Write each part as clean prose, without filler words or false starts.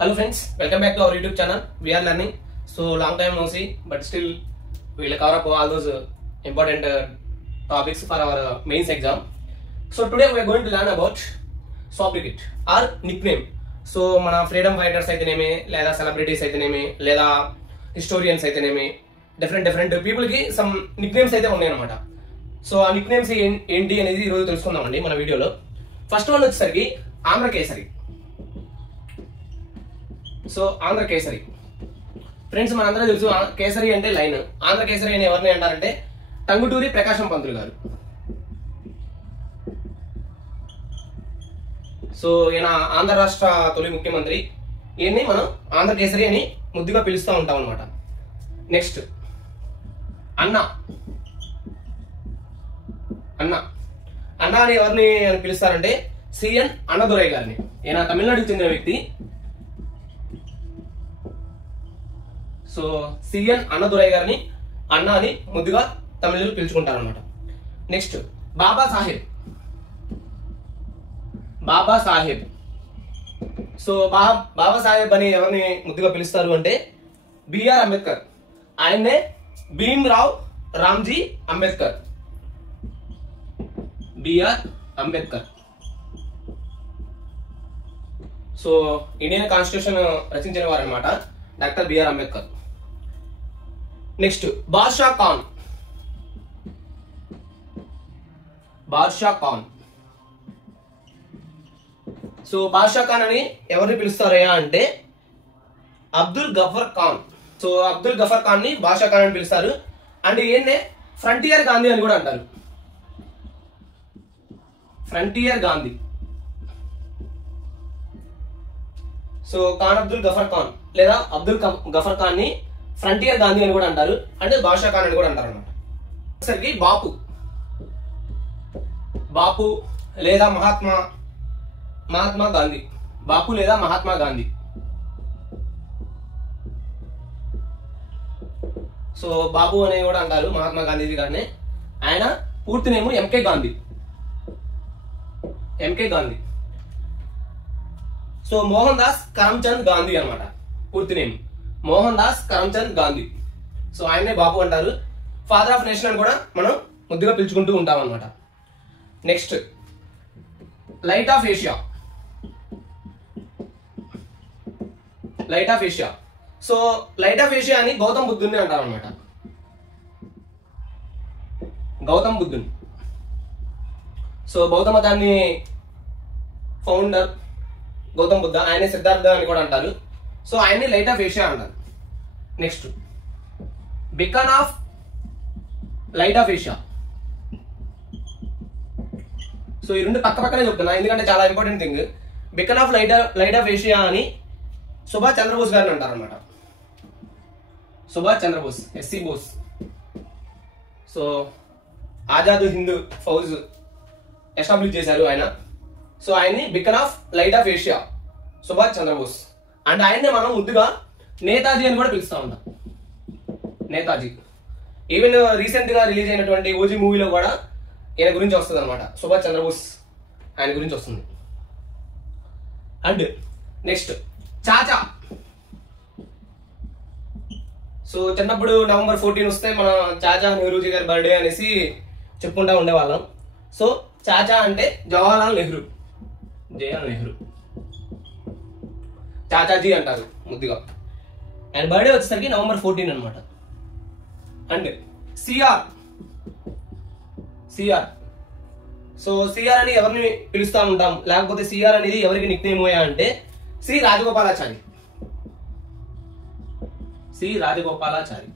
Hello friends, welcome back to our YouTube channel. We are learning. So long time no see, but still we will cover up all those important topics for our mains exam. So today we are going to learn about sobriquet or nickname. So మన freedom fighters అయితేనేమి లేదా celebrities అయితేనేమి లేదా historians అయితేనేమి different people కి some Nick names అయితే ఉన్నాయి అన్నమాట. సో ఆ నిక్ నేమ్స్ ఏంటి అనేది ఈ రోజు తెలుసుకుందామండి మన వీడియోలో. ఫస్ట్ వన్ వచ్చేసరికి ఆంధ్రకేసరి. సో ఆంధ్రకేసరి ఫ్రెండ్స్ మనందరూ తెలుసు కేసరి అంటే లైన్. ఆంధ్రకేసరి అని ఎవరిని అంటారంటే టంగుటూరి ప్రకాశం పంతులు గారు. సో ఈయన ఆంధ్ర రాష్ట్ర తొలి ముఖ్యమంత్రి. ఈయన్ని మనం ఆంధ్రకేసరి అని ముద్దుగా పిలుస్తూ ఉంటాం అనమాట. నెక్స్ట్ అన్న అన్న అన్న అని ఎవరిని పిలుస్తారంటే సిఎన్ అన్నదురై గారిని. ఈయన తమిళనాడుకి చెందిన వ్యక్తి. సో సిఎన్ అన్నదురై గారిని అన్న అని ముద్దుగా తమిళులు పిలుచుకుంటారు అనమాట. నెక్స్ట్ బాబా సాహెబ్. బాబా సాహెబ్. సో బాబా సాహెబ్ అని ఎవరిని ముద్దుగా పిలుస్తారు అంటే బిఆర్ అంబేద్కర్. ఆయన్నే Bhimrao Ramji Ambedkar. BR Ambedkar. So Indian constitution రచించిన వారు అనమాట doctor BR Ambedkar. Next Badshah Khan. Badshah Khan. So Badshah Khan అని ఎవరిని పిలుస్తారయ్యా అంటే అబ్దుల్ గఫర్ ఖాన్. సో అబ్దుల్ గఫర్ ఖాన్ ని బాద్షా ఖాన్ అని పిలుస్తారు. అండ్ ఈయన్నే ఫ్రంటియర్ గాంధీ అని కూడా అంటారు. ఫ్రంటియర్ గాంధీ. సో ఖాన్ అబ్దుల్ గఫర్ ఖాన్ లేదా అబ్దుల్ గఫర్ ఖాన్ ని ఫ్రంటియర్ గాంధీ అని కూడా అంటారు. అంటే బాద్షా ఖాన్ అని కూడా అంటారు అనమాట. సరికి బాపు. బాపు లేదా మహాత్మా గాంధీ. బాపు లేదా మహాత్మా గాంధీ. సో బాపు అని కూడా అంటారు మహాత్మా గాంధీజీ గారిని. ఆయన పూర్తి name M K Gandhi. M K Gandhi. So Mohan Das Karamchand Gandhi అనమాట పూర్తి నేమ్. మోహన్ దాస్ కరమ్చంద్ గాంధీ. సో ఆయనే బాపు అంటారు. ఫాదర్ ఆఫ్ నేషన్ అని కూడా మనం ముద్దుగా పిలుచుకుంటూ ఉంటాం అనమాట. Next light of Asia. Light of Asia. So light of Asia అని గౌతమ్ బుద్ధుని అంటారు అనమాట. గౌతమ్ బుద్ధుని. సో బౌద్ధ మతాన్ని ఫౌండర్ గౌతమ్ బుద్ధ. ఆయనే సిద్ధార్థ అని కూడా అంటారు. సో ఆయన్ని లైట్ ఆఫ్ ఏషియా అంటారు. Next beacon of light of Asia. So ఈ రెండు పక్కనే చెప్తున్నా ఎందుకంటే చాలా important thing. Beacon of light of Asia అని సుభాష్ చంద్రబోస్ గారిని అంటారు అనమాట. Subhash Chandrabose, S C Bose. So Azad Hind Fauj establish చేశారు ఆయన. సో ఆయన్ని beacon of light of Asia Subhash Chandrabose. And ఆయన్ని మనం ముద్దుగా నేతాజీ అని కూడా పిలుస్తా ఉంటాం. నేతాజీ. ఈవెన్ రీసెంట్ గా రిలీజ్ అయినటువంటి ఓజీ మూవీలో కూడా ఈయన గురించి వస్తుంది అనమాట. సుభాష్ చంద్రబోస్ ఆయన గురించి వస్తుంది. And next Chacha. సో చిన్నప్పుడు నవంబర్ 14 వస్తే మన చాచా నెహ్రూజీ గారి బర్త్డే అనేసి చెప్పుకుంటా ఉండేవాళ్ళం. సో చాచా అంటే జవహర్లాల్ నెహ్రూ. జవహర్లాల్ నెహ్రూ చాచాజీ అంటారు ముద్దుగా. ఆయన బర్త్డే వచ్చేసరికి నవంబర్ 14 అనమాట. And CR. CR. So CR అని ఎవరిని పిలుస్తూ ఉంటాం లేకపోతే సిఆర్ అనేది ఎవరికి నిక్ నేమ్ అయ్యా అంటే C Rajagopalachari. C Rajagopalachari.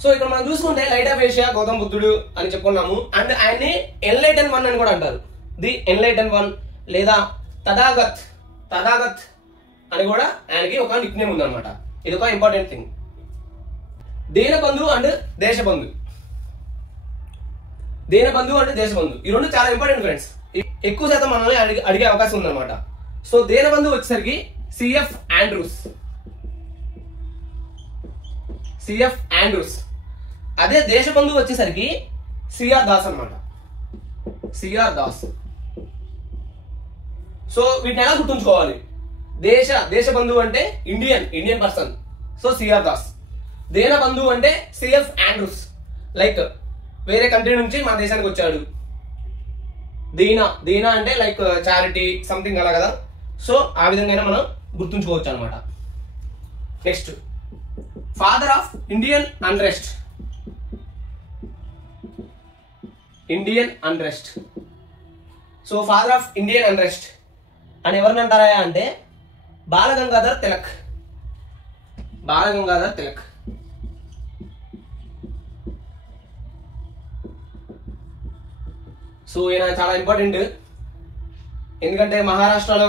So ఇక్కడ మనం చూసుకుంటే లైట్ ఆఫ్ ఏషియా గౌతమ్ బుద్ధుడు అని చెప్పుకున్నాము. అండ్ ఆయన్ని ఎన్లైటన్ వన్ అని కూడా అంటారు. ది ఎన్లైటన్ వన్ లేదా తథాగత్ అని కూడా ఆయనకి ఒక నిక్ నేమ్ ఉందన్నమాట. ఇది ఒక important thing. Deenabandhu and Deshbandhu. Deenabandhu and Deshbandhu ఈ రెండు చాలా ఇంపార్టెంట్ ఫ్రెండ్స్. ఎక్కువ శాతం మనల్ని అడిగే అవకాశం ఉందన్నమాట. సో దీనబంధు వచ్చేసరికి సిఎఫ్ ఆండ్రూస్. CF Andrews. అదే దేశబంధు వచ్చేసరికి సిఆర్ దాస్ అనమాట. సిఆర్ దాస్. సో వీటిని ఎలా గుర్తుంచుకోవాలి? దేశ బంధువు అంటే Indian person, so C R Das. దేన బంధువు అంటే సిఎఫ్ ఆండ్రూస్, లైక్ వేరే కంట్రీ నుంచి మన దేశానికి వచ్చాడు. దీనా అంటే లైక్ చారిటీ సంథింగ్ అలా కదా. సో ఆ విధంగా మనం గుర్తుంచుకోవచ్చు అనమాట. Next, father of Indian unrest. So father of Indian unrest అని ఎవరిని అంటారా అంటే బాలగంగాధర్ తిలక్. సో ఈయన చాలా ఇంపార్టెంట్, ఎందుకంటే మహారాష్ట్రలో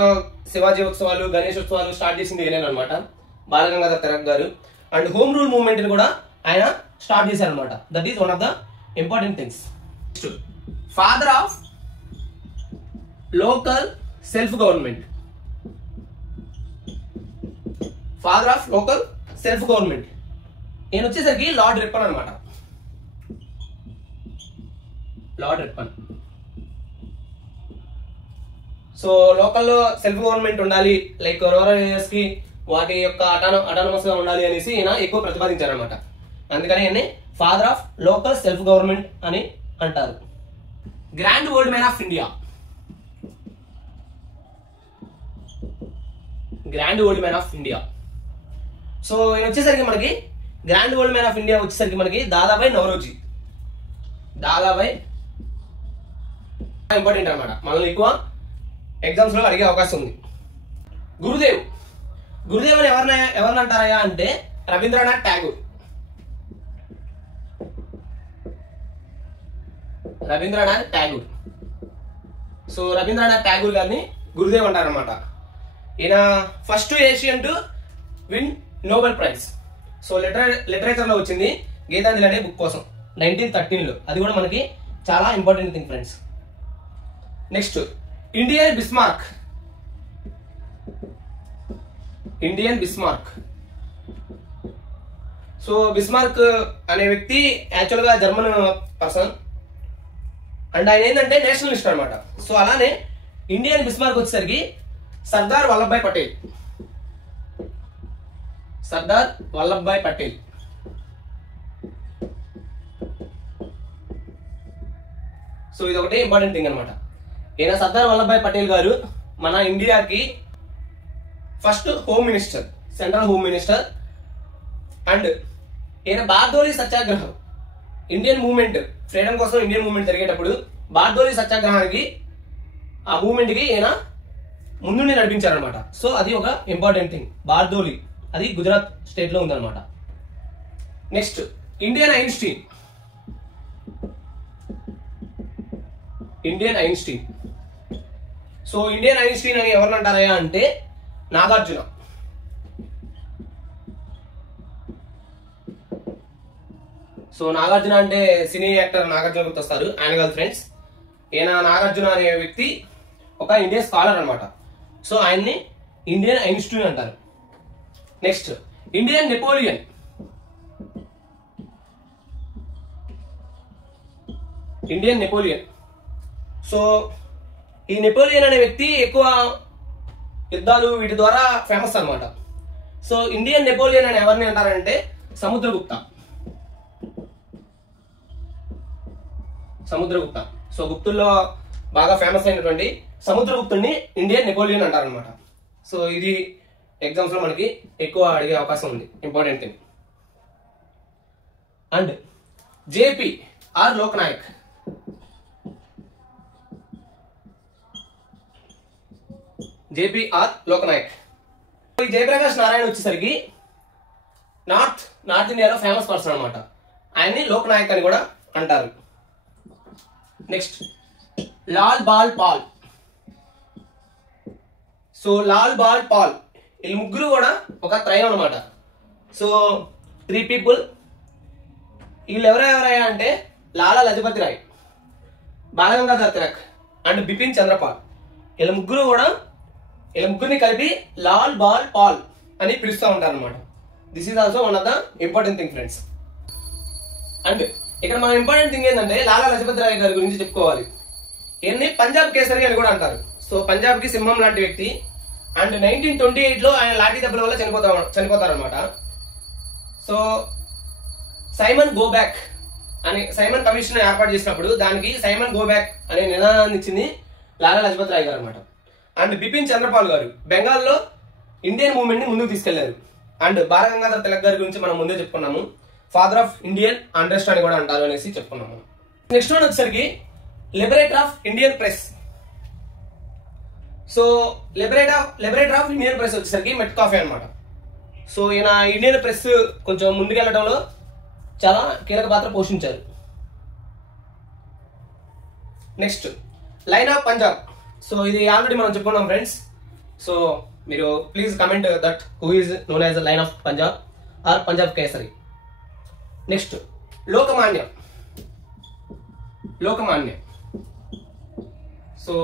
శివాజీ ఉత్సవాలు, గణేష్ ఉత్సవాలు స్టార్ట్ చేసింది ఈయన అనమాట, బాలగంగాధర్ తిలక్ గారు. అండ్ హోమ్ రూల్ మూవ్మెంట్ ని కూడా ఆయన స్టార్ట్ చేశారు అనమాట. That is one of the important things. Father of local self government. ఈయన వచ్చేసరికి లార్డ్ రిప్పన్ అనమాట. సో లోకల్లో సెల్ఫ్ గవర్నమెంట్ ఉండాలి, లైక్ రూరల్ ఏరియాస్ కి వాటి యొక్క అటానమస్ గా ఉండాలి అనేసి ఈయన ఎక్కువ ప్రతిపాదించారు అనమాట. అందుకని ఈయన్ని father of local self government అని అంటారు. Grand old man of India. So ఈయన వచ్చేసరికి మనకి grand old man of India వచ్చేసరికి మనకి దాదాబాయ్ నవరోజీ. ఇంపార్టెంట్ అనమాట, మనల్ని ఎక్కువ ఎగ్జామ్స్ లో అడిగే అవకాశం ఉంది. గురుదేవ్ అని ఎవరిని అంటారయ్యా అంటే రవీంద్రనాథ్ ఠాగూర్. సో రవీంద్రనాథ్ ఠాగూర్ గారిని గురుదేవ్ అంటారనమాట. ఈయన first Asian to win Nobel prize. So literature లో వచ్చింది గీతాంజలి అనే బుక్ కోసం 1913లో. అది కూడా మనకి చాలా important thing friends. Next, Indian Bismarck. So Bismarck అనే వ్యక్తి యాక్చువల్ గా జర్మన్ పర్సన్ అండ్ ఆయన ఏంటంటే నేషనలిస్ట్ అనమాట. సో అలానే ఇండియన్ బిస్మార్క్ వచ్చేసరికి సర్దార్ వల్లభాయ్ పటేల్. సో ఇది ఒకటి ఇంపార్టెంట్ థింగ్ అనమాట. ఈయన సర్దార్ వల్లభాయ్ పటేల్ గారు మన ఇండియాకి first central home minister. And ఈయన బార్దోలి సత్యాగ్రహం, ఇండియన్ మూవ్మెంట్, ఫ్రీడమ్ కోసం ఇండియన్ మూవ్మెంట్ జరిగేటప్పుడు బార్దోలి సత్యాగ్రహానికి, ఆ మూవ్మెంట్ కి ఈయన ముందుండి నడిపించారనమాట. సో అది ఒక ఇంపార్టెంట్ థింగ్. బార్దోలి అది గుజరాత్ స్టేట్ లో ఉందన్నమాట. Next, Indian Einstein. So Indian Einstein అని ఎవరిని అంటారయ్యా అంటే నాగార్జున. సో నాగార్జున అంటే సినీ యాక్టర్ నాగార్జున గుర్తొస్తారు, ఆయన కాదు ఫ్రెండ్స్. ఈయన నాగార్జున అనే వ్యక్తి ఒక ఇండియన్ స్కాలర్ అనమాట. సో ఆయన్ని ఇండియన్ ఐన్స్టీన్ అంటారు. Next, Indian Napoleon. సో ఈ నెపోలియన్ అనే వ్యక్తి ఎక్కువ యుద్ధాలు వీటి ద్వారా ఫేమస్ అనమాట. సో ఇండియన్ నెపోలియన్ అని ఎవరిని అంటారంటే సముద్రగుప్త. సో గుప్తుల్లో బాగా ఫేమస్ అయినటువంటి సముద్రగుప్తుడిని ఇండియన్ నెపోలియన్ అంటారనమాట. సో ఇది ఎగ్జామ్స్ లో మనకి ఎక్కువ అడిగే అవకాశం ఉంది, important thing. And JPR Loknayak. ఈ జయప్రకాష్ నారాయణ వచ్చేసరికి నార్త్ ఇండియాలో ఫేమస్ పర్సన్ అనమాట. ఆయన్ని లోక్నాయక్ అని కూడా అంటారు. నెక్స్ట్, లాల్ బాల్ పాల్. సో లాల్ బాల్ పాల్ వీళ్ళు ముగ్గురు కూడా ఒక త్రయం అనమాట. So 3 people. వీళ్ళు ఎవరెవరయ్యా అంటే లాలా లజపతి రాయ్, బాలగంగాధర్ తిలక్ అండ్ బిపిన్ చంద్రపాల్. వీళ్ళ ముగ్గురిని కలిపి లాల్ బాల్ పాల్ అని పిలుస్తూ ఉంటారు అనమాట. This is also one of the important thing friends. And ఇక్కడ మన ఇంపార్టెంట్ థింగ్ ఏంటంటే లాలా లజపతి రాయ్ గారి గురించి చెప్పుకోవాలి. ఈయన్ని పంజాబ్ కేసరి అని కూడా అంటారు. సో పంజాబ్ కి సింహం లాంటి వ్యక్తి. అండ్ 1928లో ఆయన లాఠీ దెబ్బల వల్ల చనిపోతారనమాట. సో సైమన్ గో బ్యాక్ అని సైమన్ కమిషన్ ఏర్పాటు చేసినప్పుడు దానికి సైమన్ గో బ్యాక్ అనే నినాదాన్ని ఇచ్చింది లాలా లజపత్ రాయ్ గారు అనమాట. అండ్ బిపిన్ చంద్రపాల్ గారు బెంగాల్లో ఇండియన్ మూవ్మెంట్ ని ముందుకు తీసుకెళ్లారు. అండ్ బాలగంగాధర్ తిలక్ గారి గురించి మనం ముందే చెప్పుకున్నాము. ఫాదర్ ఆఫ్ ఇండియన్ అన్రెస్ట్ అని కూడా అంటారు అనేసి చెప్పుకున్నాము. నెక్స్ట్ వన్ వచ్చేసరికి liberator of Indian press. So liberator of Indian press వచ్చేసరికి మెట్కాఫే అనమాట. సో ఈయన ఇండియన్ ప్రెస్ కొంచెం ముందుకెళ్లడంలో చాలా కీలక పాత్ర పోషించారు. Next lion of Punjab. So ఇది ఆల్రెడీ మనం చెప్పుకున్నాం ఫ్రెండ్స్. సో మీరు please comment that who is known as lion of Punjab or Punjab Kesari. Next Lokmanya. So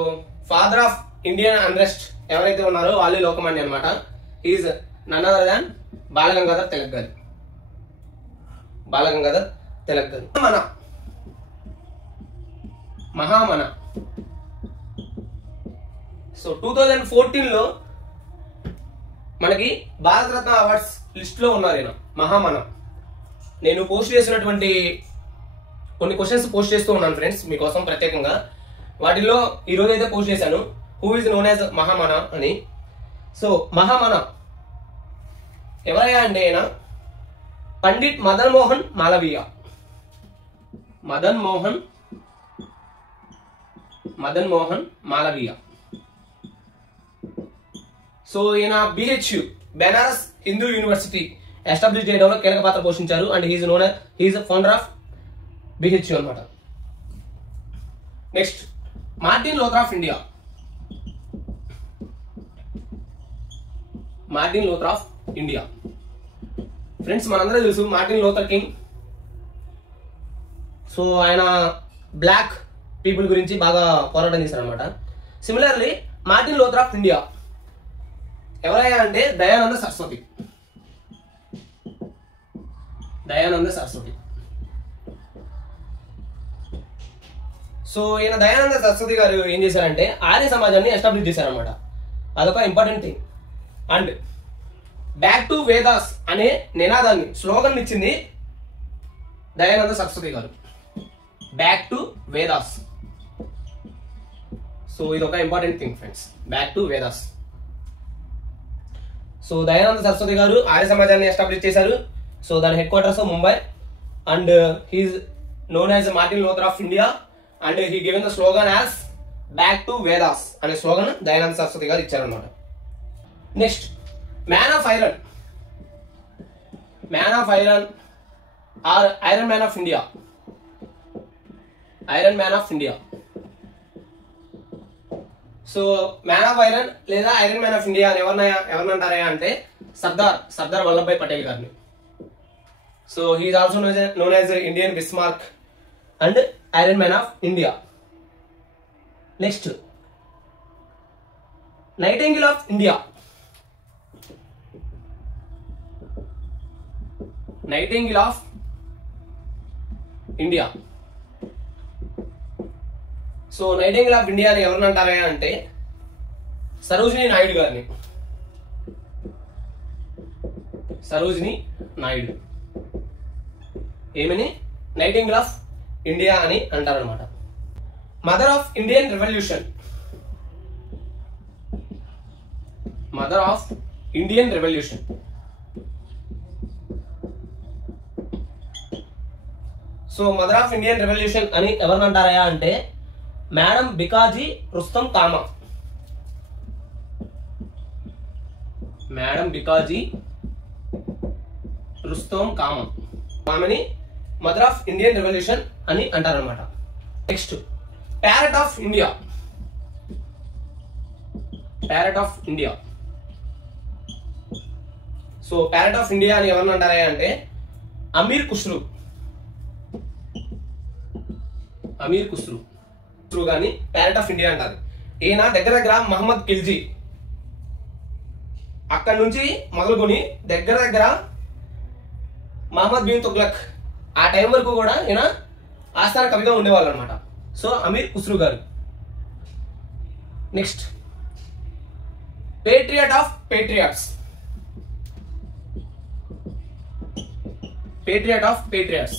father of Indian unrest ఎవరైతే ఉన్నారో వాళ్ళే లోకమాన్య అనమాట. Is none other than Balgangadhar Tilak గారు. మహామన. సో 2014లో మనకి భారతరత్న అవార్డ్స్ లిస్ట్ లో ఉన్నారు ఈయన మహామన. నేను పోస్ట్ చేసినటువంటి కొన్ని క్వశ్చన్స్ పోస్ట్ చేస్తూ ఉన్నాను ఫ్రెండ్స్ మీకోసం ప్రత్యేకంగా. వాటిల్లో ఈ రోజు అయితే పోస్ట్ చేశాను who is known as Mahamana అని. సో మహామన ఎవరయ్యా అంటే ఆయన పండిట్ మదన్ మోహన్ మాలవీయ. మదన్ మోహన్ మాలవీయ. సో ఈయన BHU Banaras Hindu university establish చేయడంలో కీలక పాత్ర పోషించారు. And he is founder of BHU అనమాట. Next Martin Luther of India. Friends మనందరూ తెలుసు మార్టిన్ లూథర్ కింగ్. సో ఆయన బ్లాక్ పీపుల్ గురించి బాగా పోరాటం చేశారు అనమాట. Similarly Martin Luther of India ఎవరయ్యా అంటే దయానంద సరస్వతి. సో ఈయన దయానంద సరస్వతి గారు ఏం చేశారంటే ఆర్య సమాజాన్ని ఎస్టాబ్లిష్ చేశారనమాట. అదొక important thing. And back to Vedas అనే నినాదాన్ని స్లోగన్ ఇచ్చింది దయానంద సరస్వతి గారు. Back to Vedas. సో ఇది ఒక important thing friends, back to Vedas. So Dayananda Saraswati గారు ఆర్య సమాజాన్ని ఎస్టాబ్లిష్ చేశారు. సో దాని headquarters Mumbai. And he is known as Martin Luther of India. And he given the slogan as back to Vedas అనే స్లోగన్ దయానంద సరస్వతి గారు ఇచ్చారనమాట. Next man of iron or iron man of India. So man of iron లేదా iron man of India అని ఎవరినంటారా అంటే సర్దార్ వల్లభాయ్ పటేల్ గారిని. So he is also known as Indian Bismarck and iron man of India. Next nightingale of India. So nightingale of India అని ఎవరిని అంటారా అంటే సరోజినీ నాయుడు గారిని. ఏమని నైటింగేల్ ఆఫ్ ఇండియా అని అంటారనమాట. Mother of Indian revolution. So mother of Indian revolution అని ఎవరిని అంటారా అంటే మేడం బికాజీ రుస్తం కామా. ఆమెని మదర్ ఆఫ్ ఇండియన్ రెవల్యూషన్ అని అంటారనమాట. Next parrot of India. So parrot of India అని ఎవరిని అంటారా అంటే అమీర్ ఖుస్రూ గాని ప్యారెట్ ఆఫ్ ఇండియా అంటారు. ఈయన దగ్గర మహమ్మద్ ఖిల్జీ అక్కడి నుంచి మొదలుకొని దగ్గర మహమ్మద్ బిన్ తుగ్లక్ ఆ టైం వరకు కూడా ఈయన ఆస్థాన కవిగా ఉండేవాళ్ళు అనమాట. సో అమీర్ ఖుస్రూ గారు. Next patriot of patriots. Patriot of patriots.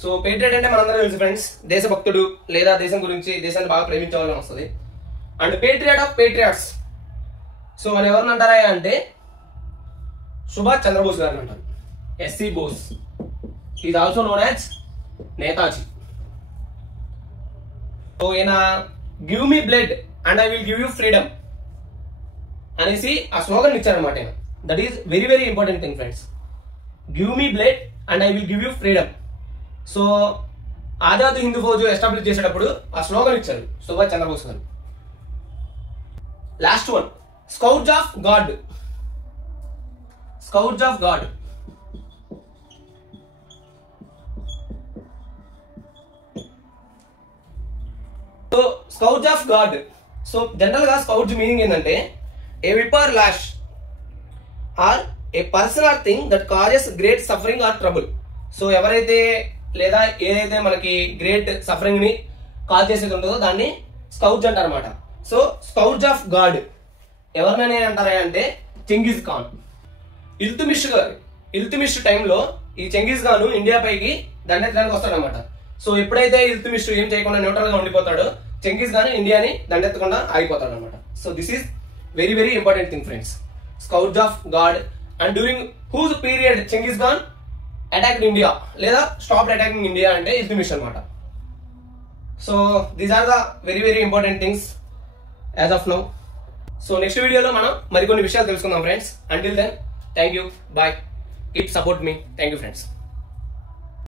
So patriot అంటే మనందరం తెలుసు ఫ్రెండ్స్, దేశభక్తుడు లేదా దేశం గురించి, దేశాన్ని బాగా ప్రేమించే వాళ్ళని వస్తుంది. And patriot of patriots, so వాళ్ళు ఎవరిని అంటారా అంటే సుభాష్ చంద్రబోస్ గారిని అంటారు. S C Bose is also known as Netaji. So ఈయన give me blood and I will give you freedom అనేసి ఆ స్లోగన్ ఇచ్చారనమాట. ఆయన that is very very important thing friends. Give me blood and I will give you freedom. So Azad Hindu Fauj establish చేసేటప్పుడు ఆ slogan ఇచ్చారు సుభాష్ చంద్రబోస్ గారు. Last one, scouts of God. Scouts of God. So scouts of God, so general గా scouts meaning ఏంటంటే a whip or lash or a person or thing that causes great suffering or trouble. So ఎవరైతే లేదా ఏదైతే మనకి great suffering ని call చేసేది ఉంటుందో దాన్ని స్కౌట్స్ అంటారు అనమాట. సో స్కౌట్స్ ఆఫ్ గాడ్ ఎవరినైనా అంటారా అంటే చెంగిజ్ ఖాన్. ఇల్తుమిష్ టైంలో ఈ చెంగిజ్ ఖాన్ ఇండియా పైకి దండెత్తడానికి వస్తాడనమాట. సో ఎప్పుడైతే ఇల్తుమిష్ ఏం చేయకుండా న్యూట్రల్ గా ఉండిపోతాడో చెంగిజ్ ఖాన్ ఇండియాని దండెత్తకుండా ఆగిపోతాడు అనమాట. So this is very very important thing friends. Scourge of god. And during whose period Genghis Khan attacked India లేదా స్టాప్ అటాకింగ్ ఇండియా అంటే ఇల్తుమిష్ అనమాట. So these are the very very important things as of now. So next వీడియోలో మనం మరికొన్ని విషయాలు తెలుసుకుందాం friends. Until then thank you, bye, keep support me. Thank you friends.